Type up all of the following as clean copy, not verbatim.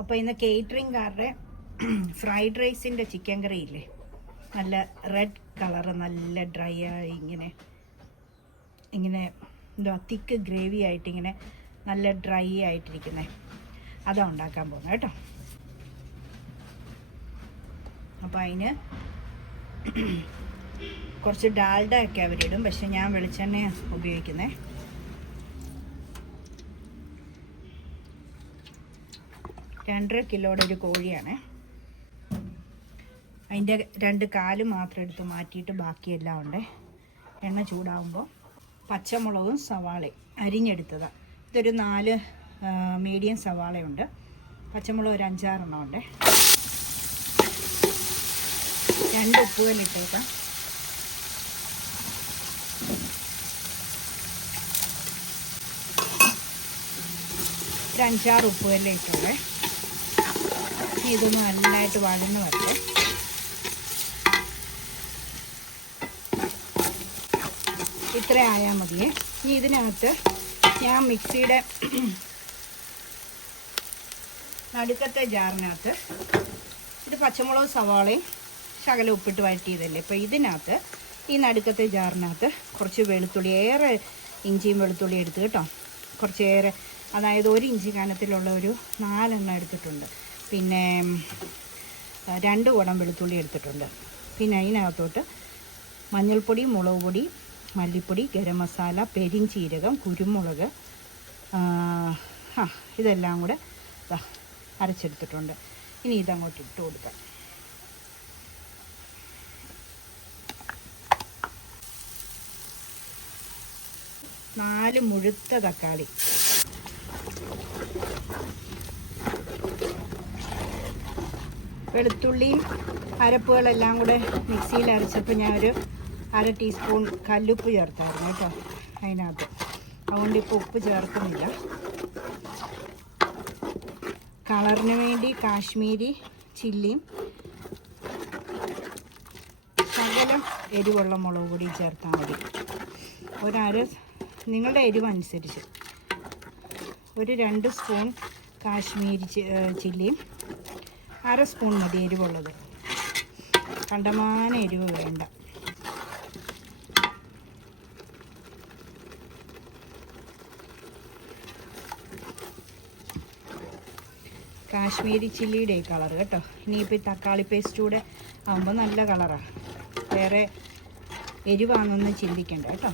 അപ്പോൾ ഇന്ന് കേറ്ററിംഗുകാരുടെ ഫ്രൈഡ് റൈസിൻ്റെ ചിക്കൻ കറി ഇല്ലേ, നല്ല റെഡ് കളറ്, നല്ല ഡ്രൈ ആയി ഇങ്ങനെ എന്താ തിക്ക് ഗ്രേവി ആയിട്ട് ഇങ്ങനെ നല്ല ഡ്രൈ ആയിട്ടിരിക്കുന്നത്, അതാണ് ഉണ്ടാക്കാൻ പോകുന്നത് കേട്ടോ. അപ്പോൾ അതിന് കുറച്ച് ഡാൽഡ ഒക്കെ അവരിടും, പക്ഷെ ഞാൻ വെളിച്ചെണ്ണ ഉപയോഗിക്കുന്നത്. 2.5 കിലോയുടെ ഒരു കോഴിയാണ്. അതിൻ്റെ 2 കാല് മാത്രം എടുത്ത് മാറ്റിയിട്ട് ബാക്കിയെല്ലാം ഉണ്ട്. എണ്ണ ചൂടാകുമ്പോൾ പച്ചമുളകും സവാളയും അരിഞ്ഞെടുത്തതാണ്. ഇതൊരു 4 മീഡിയം സവാളയുണ്ട്. പച്ചമുളക് ഒരു 5-6 എണ്ണം ഉണ്ട്. 2 ഉപ്പുകല്ലിട്ടേക്കാം. ഒരു 5-6 ഉപ്പുകല്ല് ഇട്ടുള്ളേ. ഇതൊന്ന് നന്നായിട്ട് വഴന്ന് വരട്ടെ. ഇത്ര ആയാൽ മതിയേ. ഇനി ഇതിനകത്ത് ഞാൻ മിക്സിയുടെ നടുക്കത്തെ ജാറിനകത്ത് ഇത് പച്ചമുളക് സവാളയും ശകലം ഉപ്പിട്ട് വഴറ്റിയതല്ലേ. ഇപ്പോൾ ഇതിനകത്ത് ഈ നടുക്കത്തെ ജാറിനകത്ത് കുറച്ച് വെളുത്തുള്ളി, ഏറെ ഇഞ്ചിയും വെളുത്തുള്ളി എടുത്ത് കേട്ടോ, കുറച്ചേറെ, അതായത് 1 ഇഞ്ച് കനത്തിലുള്ള ഒരു 4 എണ്ണം എടുത്തിട്ടുണ്ട്. പിന്നെ 2 കുടം വെളുത്തുള്ളി എടുത്തിട്ടുണ്ട്. പിന്നെ അതിനകത്തോട്ട് മഞ്ഞൾപ്പൊടി, മുളക് പൊടി, മല്ലിപ്പൊടി, ഗരം മസാല, പെരിഞ്ചീരകം, കുരുമുളക്, ഇതെല്ലാം കൂടെ അരച്ചെടുത്തിട്ടുണ്ട്. ഇനി ഇതങ്ങോട്ട് ഇട്ട് കൊടുക്കാം. നാല് മുഴുത്ത തക്കാളി, വെളുത്തുള്ളിയും അരപ്പുകളെല്ലാം കൂടെ മിക്സിയിൽ അരച്ചപ്പോൾ ഞാൻ ഒരു 1/2 ടീസ്പൂൺ കല്ലുപ്പ് ചേർത്തായിരുന്നു കേട്ടോ അതിനകത്ത്. അതുകൊണ്ട് ഇപ്പോൾ ഉപ്പ് ചേർക്കുന്നില്ല. കളറിന് വേണ്ടി കാശ്മീരി ചില്ലിയും ശകലം എരിവുള്ള മുളക് പൊടി ചേർത്താൽ മതി. നിങ്ങളുടെ എരിവ് അനുസരിച്ച് ഒരു 2 സ്പൂൺ കാശ്മീരി ചില്ലിയും 1/2 സ്പൂൺ മതി എരിവുള്ളത്. കണ്ടമാനം എരിവ് വേണ്ട. കാശ്മീരി ചില്ലിയുടെ ഈ കളർ കേട്ടോ. ഇനിയിപ്പോൾ ഈ തക്കാളി പേസ്റ്റ് കൂടെ ആകുമ്പോൾ നല്ല കളറാണ്. വേറെ എരിവാണെന്നൊന്നും ചിന്തിക്കണ്ട കേട്ടോ.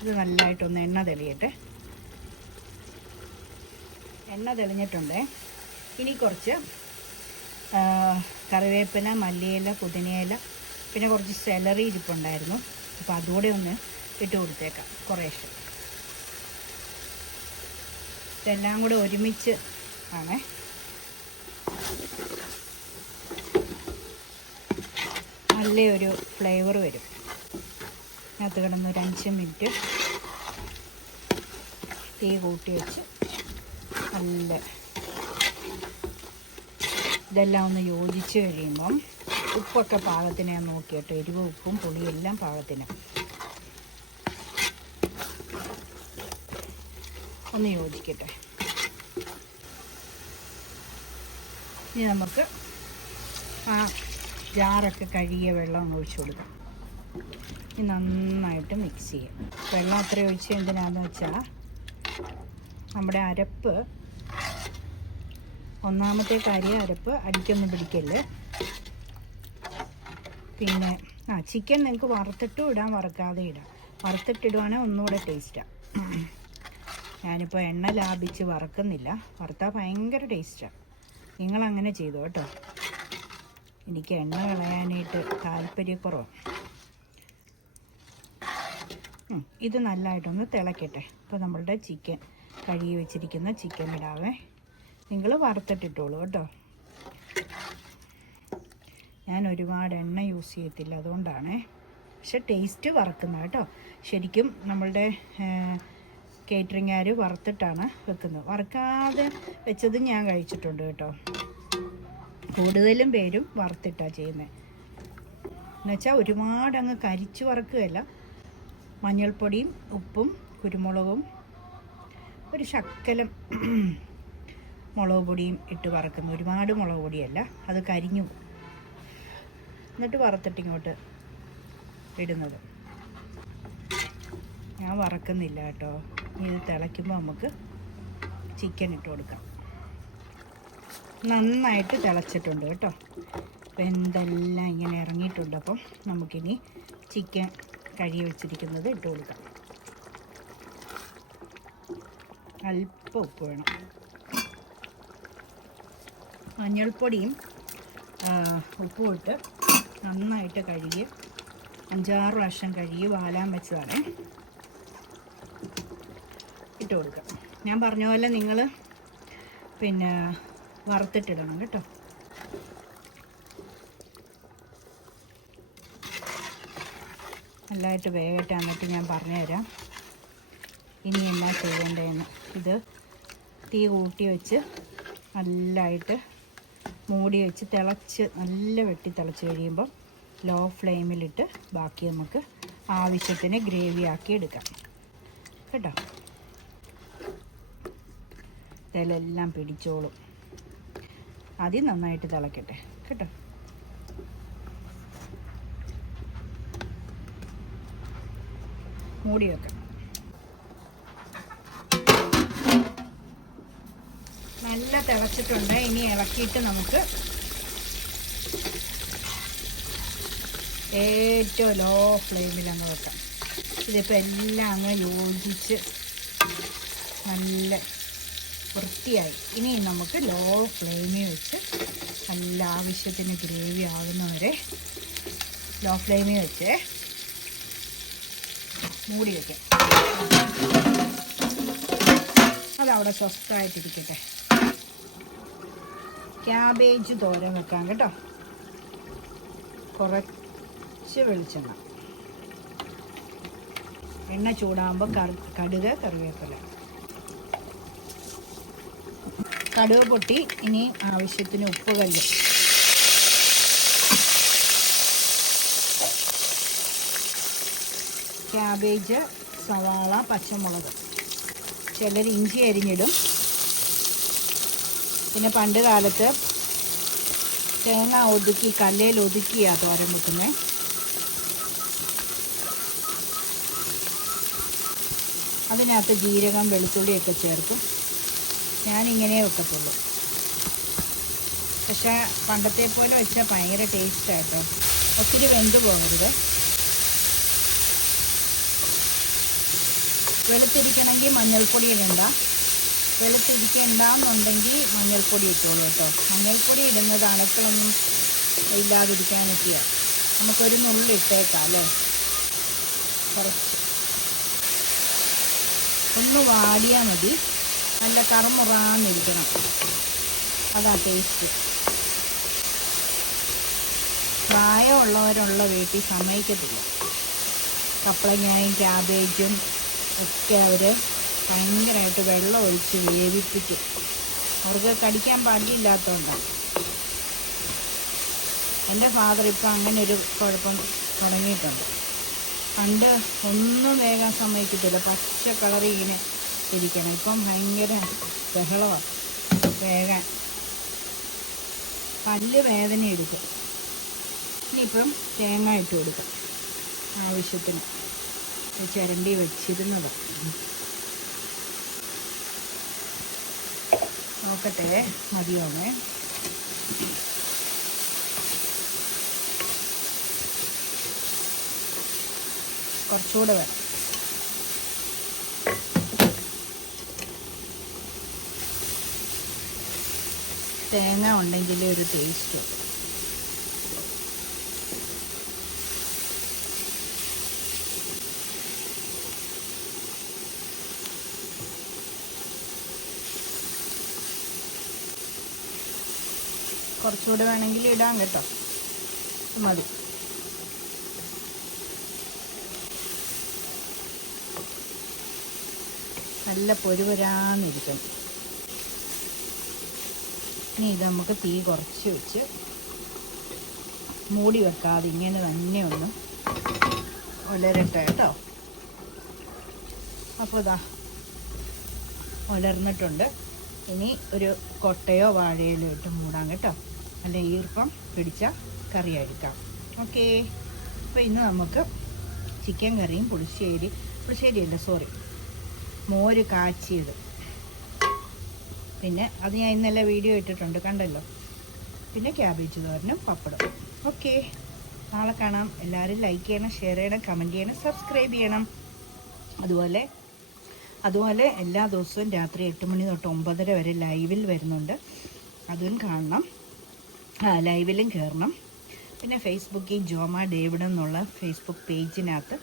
ഇത് നല്ലതായിട്ടൊന്ന് എണ്ണ തെളിയട്ടെ. എണ്ണ തെളിഞ്ഞിട്ടുണ്ട്. ഇനി കുറച്ച് കറിവേപ്പില, മല്ലിയില, പുതിനയില, പിന്നെ കുറച്ച് സെലറി ഇരിപ്പുണ്ടായിരുന്നു. അപ്പോൾ അതുകൂടെ ഒന്ന് ഇട്ട് കൊടുത്തേക്കാം കുറേശ്ശെ. ഇതെല്ലാം കൂടെ ഒരുമിച്ച് ആണേ. നല്ലൊരു ഫ്ലേവർ വരും. അതിനകത്ത് കിടന്ന് ഒരു 5 മിനിറ്റ് തീ കൂട്ടി വെച്ച് നല്ല ഇതെല്ലാം ഒന്ന് യോജിച്ച് കഴിയുമ്പം ഉപ്പൊക്കെ പാകത്തിന് നോക്കിയിട്ട്, എരിവ്, ഉപ്പും പുളിയും എല്ലാം പാകത്തിന് ഒന്ന് യോജിക്കട്ടെ. ഇനി നമുക്ക് ആ ജാറൊക്കെ കഴുകിയ വെള്ളം ഒന്ന് ഒഴിച്ചു കൊടുക്കാം. ഇനി നന്നായിട്ട് മിക്സ് ചെയ്യാം. വെള്ളം അത്ര ഒഴിച്ച് എന്തിനാന്ന് വെച്ചാൽ നമ്മുടെ അരപ്പ്, ഒന്നാമത്തെ കാര്യം അരപ്പ് അടിക്കൊന്നും പിടിക്കല്ലേ. പിന്നെ ചിക്കൻ നിങ്ങൾക്ക് വറുത്തിട്ടും ഇടാം, വറുക്കാതെ ഇടാം. വറുത്തിട്ടിടുവാണെങ്കിൽ ഒന്നുകൂടെ ടേസ്റ്റാണ്. ഞാനിപ്പോൾ എണ്ണ ലാഭിച്ച് വറക്കുന്നില്ല. വറുത്താൽ ഭയങ്കര ടേസ്റ്റാണ്. നിങ്ങളങ്ങനെ ചെയ്തു കേട്ടോ. എനിക്ക് എണ്ണ കളയാനായിട്ട് താല്പര്യക്കുറവാണ്. ഇത് നല്ലതായിട്ടൊന്ന് തിളക്കട്ടെ. അപ്പോൾ നമ്മളുടെ ചിക്കൻ, കഴുകി വെച്ചിരിക്കുന്ന ചിക്കൻ ഇടാവേ. നിങ്ങൾ വറുത്തിട്ടിട്ടോളൂ കേട്ടോ. ഞാൻ ഒരുപാട് എണ്ണ യൂസ് ചെയ്യത്തില്ല, അതുകൊണ്ടാണ്. പക്ഷെ ടേസ്റ്റ് വറക്കുന്നത് കേട്ടോ. ശരിക്കും നമ്മളുടെ കേറ്ററിംഗുകാർ വറുത്തിട്ടാണ് വെക്കുന്നത്. വറുക്കാതെ വെച്ചതും ഞാൻ കഴിച്ചിട്ടുണ്ട് കേട്ടോ. കൂടുതലും പേരും വറുത്തിട്ടാണ് ചെയ്യുന്നത്. എന്നുവെച്ചാൽ ഒരുപാട് അങ്ങ് കരിച്ച് വറക്കുകയല്ല. മഞ്ഞൾപ്പൊടിയും ഉപ്പും കുരുമുളകും ഒരു ശക്കലം മുളക് പൊടിയും ഇട്ട് വറക്കുന്നു. ഒരുപാട് മുളക് പൊടിയല്ല, അത് കരിഞ്ഞു. എന്നിട്ട് വറുത്തിട്ടിങ്ങോട്ട് ഇടുന്നത്. ഞാൻ വറക്കുന്നില്ല കേട്ടോ. ഇത് തിളയ്ക്കുമ്പോൾ നമുക്ക് ചിക്കൻ ഇട്ട് കൊടുക്കാം. നന്നായിട്ട് തിളച്ചിട്ടുണ്ട് കേട്ടോ. അപ്പം എന്തെല്ലാം ഇങ്ങനെ ഇറങ്ങിയിട്ടുണ്ട്. അപ്പം നമുക്കിനി ചിക്കൻ കഴുകി വെച്ചിരിക്കുന്നത് ഇട്ട് കൊടുക്കാം. അല്പം ഉപ്പ് വേണം. മഞ്ഞൾപ്പൊടിയും ഉപ്പും ഇട്ട് നന്നായിട്ട് കഴുകി 5-6 പ്രാവശ്യം കഴുകി വാലാൻ വെച്ചതാണ്. ഇട്ട് കൊടുക്കാം. ഞാൻ പറഞ്ഞ പോലെ നിങ്ങൾ പിന്നെ വറുത്തിട്ടിടണം കേട്ടോ. നല്ലതായിട്ട് വേഗട്ടെ, എന്നിട്ട് ഞാൻ പറഞ്ഞുതരാം ഇനി എന്നാ ചെയ്യേണ്ടതെന്ന്. ഇത് തീ കൂട്ടി വെച്ച് നല്ലതായിട്ട് മൂടി വെച്ച് തിളച്ച് നല്ല വെട്ടി തിളച്ച് കഴിയുമ്പോൾ ലോ ഫ്ലെയിമിലിട്ട് ബാക്കി നമുക്ക് ആവശ്യത്തിന് ഗ്രേവി ആക്കി എടുക്കാം കേട്ടോ. ഇതിലെല്ലാം പിടിച്ചോളും. ആദ്യം നന്നായിട്ട് തിളക്കട്ടെ കേട്ടോ. മൂടി വെക്കാം. നല്ല തിളച്ചിട്ടുണ്ട്. ഇനി ഇളക്കിയിട്ട് നമുക്ക് ഏറ്റവും ലോ ഫ്ലെയിമിൽ അങ്ങ് വെക്കാം. ഇതിപ്പോൾ എല്ലാം അങ്ങ് യോജിച്ച് നല്ല വൃത്തിയായി. ഇനി നമുക്ക് ലോ ഫ്ലെയിമിൽ വെച്ച് നല്ല ആവശ്യത്തിന് ഗ്രേവി ആകുന്നവരെ ലോ ഫ്ലെയിമിൽ വെച്ച് മൂടി വയ്ക്കാം. അതവിടെ സ്വസ്ഥമായിട്ടിരിക്കട്ടെ. ക്യാബേജ് തോരൻ വെക്കാം കേട്ടോ. കുറച്ച് വെളിച്ചെണ്ണ, എണ്ണ ചൂടാകുമ്പോൾ കടുക്, കറിവേപ്പില. കടുക് പൊട്ടി. ഇനി ആവശ്യത്തിന് ഉപ്പ് കല്ല്, ക്യാബേജ്, സവാള, പച്ചമുളക്, ചിലർ ഇഞ്ചി അരിഞ്ഞിടും. പിന്നെ പണ്ട് കാലത്ത് തേങ്ങ ഒതുക്കി കല്ലേൽ ഒതുക്കിയാണ് തോരൻ വെക്കുന്നത്. അതിനകത്ത് ജീരകം, വെളുത്തുള്ളിയൊക്കെ ചേർക്കും. ഞാനിങ്ങനെ വെക്കത്തുള്ളൂ. പക്ഷേ പണ്ടത്തെ പോലെ വെച്ചാൽ ഭയങ്കര ടേസ്റ്റാട്ടോ. ഒത്തിരി വെന്ത് പോകരുത്. വെളുത്തിരിക്കണമെങ്കിൽ മഞ്ഞൾപ്പൊടി ഇടണ്ട. വെളുത്തിരിക്കണ്ടെന്നുണ്ടെങ്കിൽ മഞ്ഞൾപ്പൊടി ഇട്ടോളൂ കേട്ടോ. മഞ്ഞൾപ്പൊടി ഇടുന്നത് അണുക്കളൊന്നും ഇല്ലാതിരിക്കാനൊക്കെയാണ്. നമുക്കൊരു നുള്ളിട്ടേക്കാം അല്ലേ. കുറച്ച് ഒന്ന് വാടിയാൽ മതി. നല്ല കറുമുറാന്നിരിക്കണം. അതാ ടേസ്റ്റ്. പ്രായമുള്ളവരുള്ള വീട്ടിൽ സമ്മതിക്കത്തില്ല. കപ്പളങ്ങയും ക്യാബേജും ഒക്കെ അവർ ഭയങ്കരമായിട്ട് വെള്ളം ഒഴിച്ച് വേവിപ്പിക്കും. അവർക്ക് കടിക്കാൻ പാടില്ലാത്തതുകൊണ്ടാണ്. എൻ്റെ ഫാദർ ഇപ്പം അങ്ങനെ ഒരു കുഴപ്പം തുടങ്ങിയിട്ടുണ്ട്. പണ്ട് ഒന്നും വേഗം സമ്മതിക്കത്തില്ല. പച്ച കളർ ഇങ്ങനെ ഇരിക്കണം. ഇപ്പം ഭയങ്കര ബഹളമാണ് വേഗം. പല്ല് വേദന എടുക്കും. ഇനിയിപ്പം തേങ്ങ ഇട്ട് കൊടുക്കും ആവശ്യത്തിന്. ചിരണ്ടി വെച്ചിരുന്നത് നോക്കട്ടെ മതിയാവേ. കുറച്ചുകൂടെ വേണം. തേങ്ങ ഉണ്ടെങ്കിൽ ഒരു ടേസ്റ്റ്. കുറച്ചുകൂടെ വേണമെങ്കിൽ ഇടാം കേട്ടോ. മതി. നല്ല പൊരുപൊരാന്നിരിക്കണം. ഇനി ഇത് നമുക്ക് തീ കുറച്ച് വെച്ച് മൂടി വെക്കാതെ ഇങ്ങനെ തന്നെ ഒന്ന് ഉലരട്ടെ കേട്ടോ. അപ്പോൾ ഇതാ ഉലർന്നിട്ടുണ്ട്. ഇനി ഒരു കൊട്ടയോ വാഴയിലോ ഇട്ട് മൂടാം കേട്ടോ, അല്ലെ ഈർപ്പം പിടിച്ച കറി എടുക്കാം. ഓക്കേ, അപ്പോൾ ഇന്ന് നമുക്ക് ചിക്കൻ കറിയും പുളിശ്ശേരിയല്ല സോറി, മോര് കാച്ചിയത്, പിന്നെ അത് ഞാൻ ഇന്നലെ വീഡിയോ ഇട്ടിട്ടുണ്ട്, കണ്ടല്ലോ. പിന്നെ ക്യാബേജ് തോരനും പപ്പടം. ഓക്കെ, നാളെ കാണാം. എല്ലാവരും ലൈക്ക് ചെയ്യണം, ഷെയർ ചെയ്യണം, കമൻറ്റ് ചെയ്യണം, സബ്സ്ക്രൈബ് ചെയ്യണം. അതുപോലെ എല്ലാ ദിവസവും രാത്രി 8 മണി തൊട്ട് 9:30 വരെ ലൈവിൽ വരുന്നുണ്ട്, അതും കാണണം, ലൈവിലും കയറണം. പിന്നെ ഫേസ്ബുക്കിൽ ജോമ ഡേവിഡ് എന്നുള്ള ഫേസ്ബുക്ക് പേജിനകത്ത്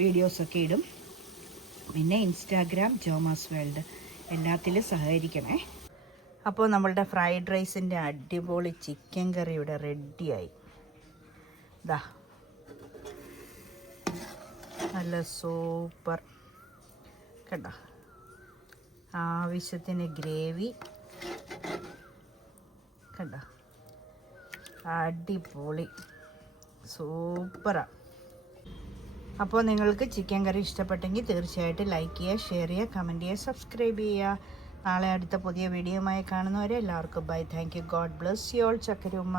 വീഡിയോസൊക്കെ ഇടും. പിന്നെ ഇൻസ്റ്റാഗ്രാം ജോമാസ് വേൾഡ്, എല്ലാത്തിലും സഹകരിക്കണേ. അപ്പോൾ നമ്മളുടെ ഫ്രൈഡ് റൈസിൻ്റെ അടിപൊളി ചിക്കൻ കറി ഇവിടെ റെഡിയായി. ദാ നല്ല സൂപ്പർ കണ്ടോ, ആവശ്യത്തിന് ഗ്രേവി കണ്ടോ, അടിപൊളി സൂപ്പറാണ്. അപ്പോൾ നിങ്ങൾക്ക് ചിക്കൻ കറി ഇഷ്ടപ്പെട്ടെങ്കിൽ തീർച്ചയായിട്ടും ലൈക്ക് ചെയ്യുക, ഷെയർ ചെയ്യുക, കമൻറ്റ് ചെയ്യുക, സബ്സ്ക്രൈബ് ചെയ്യുക. നാളെ അടുത്ത പുതിയ വീഡിയോയുമായി കാണുന്നവരെ എല്ലാവർക്കും bye. Thank you. God bless you all. ചക്കരുമ്മ.